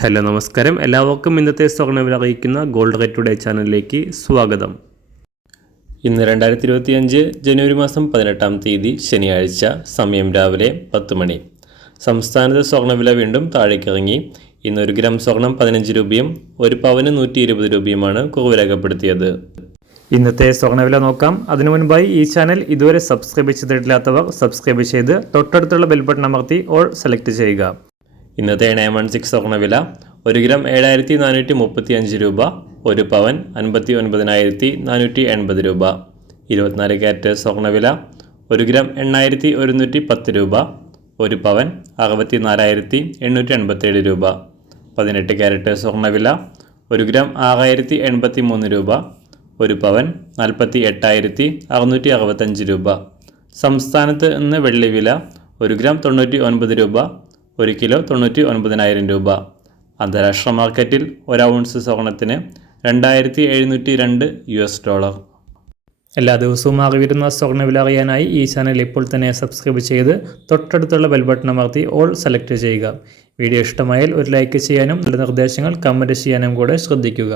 Hello നമസ്കാരം, എല്ലാവർക്കും ഇന്നത്തെ സ്വർണ്ണവില അറിയിക്കുന്ന ഗോൾഡ് റേറ്റ് ടുഡേ ചാനലിലേക്ക് സ്വാഗതം. ഇന്ന് 2025 ജനുവരി മാസം 18-ാം തീയതി ശനിയാഴ്ച, സമയം രാവിലെ 10 മണി. സംസ്ഥാനത്ത് സ്വർണ്ണവില വീണ്ടും താഴേക്കിറങ്ങി. ഇന്ന് 1 ഗ്രാം സ്വർണം 15 രൂപയും 1 പവന് 120 രൂപയുമാണ് കുറവ് രേഖപ്പെടുത്തിയത്. ഇന്നത്തെ സ്വർണ്ണവില നോക്കാം. അതിനു മുൻപായി ഈ ചാനൽ ഇതുവരെ സബ്സ്ക്രൈബ് ചെയ്തിട്ടില്ലാത്തവർ സബ്സ്ക്രൈബ് ചെയ്ത് തൊട്ടടുത്തുള്ള ബെൽ ബട്ടൺ അമർത്തി ഓൾ സെലക്ട് ചെയ്യുക. ഇന്നത്തെ 916 സ്വർണ്ണവില 1 ഗ്രാം 7435 രൂപ, 1 പവൻ 59,480 രൂപ. 24 ക്യാരറ്റ് സ്വർണ്ണവില 1 ഗ്രാം 8110 രൂപ, 1 പവൻ 64,887 രൂപ. 18 ക്യാരറ്റ് സ്വർണ്ണവില 1 ഗ്രാം 6083 രൂപ, 1 പവൻ 48,665 രൂപ. സംസ്ഥാനത്ത് ഇന്ന് വെള്ളിവില 1 ഗ്രാം 99 രൂപ, 1 കിലോ 99,000 രൂപ. അന്താരാഷ്ട്ര മാർക്കറ്റിൽ 1 ഔൺസ് സ്വർണത്തിന് $2,702. എല്ലാ ദിവസവും അറിവിരുന്ന സ്വർണ്ണവില അറിയാനായി ഈ ചാനൽ ഇപ്പോൾ തന്നെ സബ്സ്ക്രൈബ് ചെയ്ത് തൊട്ടടുത്തുള്ള ബെൽ ബട്ടൺ അമർത്തി ഓൾ സെലക്ട് ചെയ്യുക. വീഡിയോ ഇഷ്ടമായാൽ ഒരു ലൈക്ക് ചെയ്യാനും നല്ല നിർദ്ദേശങ്ങൾ കമൻറ്റ് ചെയ്യാനും കൂടെ ശ്രദ്ധിക്കുക.